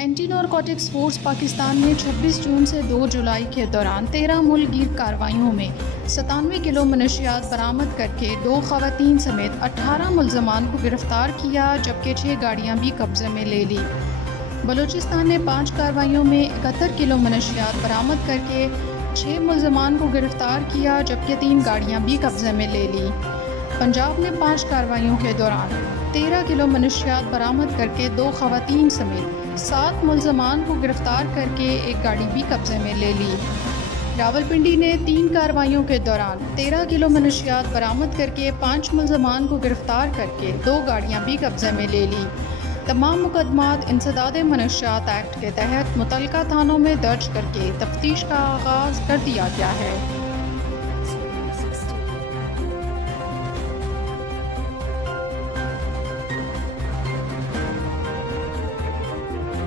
Anti narcotics force Pakistan نے 26 جون سے 2 جولائی کے دوران 13 ملک گیر کارروائیوں میں 97 کلو منشیات برآمد کر کے 2 خواتین سمیت 18 ملزمان کو گرفتار کیا، جبکہ 6 گاڑیاں بھی قبضے میں لے لی۔ بلوچستان نے 5 کارروائیوں میں 71 کلو منشیات برآمد کر کے 6 ملزمان کو گرفتار کیا، جبکہ 3 گاڑیاں بھی قبضے میں لے لی۔ پنجاب نے 5 کارروائیوں کے دوران 13 کلو منشیات برآمد کر کے 2 خواتین سمیت 7 ملزمان کو گرفتار کر کے 1 گاڑی بھی قبضے میں لے لی۔ راولپنڈی نے 3 کارروائیوں کے دوران 13 کلو منشیات برآمد کر کے 5 ملزمان کو گرفتار کر کے 2 گاڑیاں بھی قبضے میں لے لی۔ تمام مقدمات انسداد منشیات ایکٹ کے تحت متعلقہ تھانوں میں درج کر کے تفتیش کا آغاز کر دیا گیا ہے۔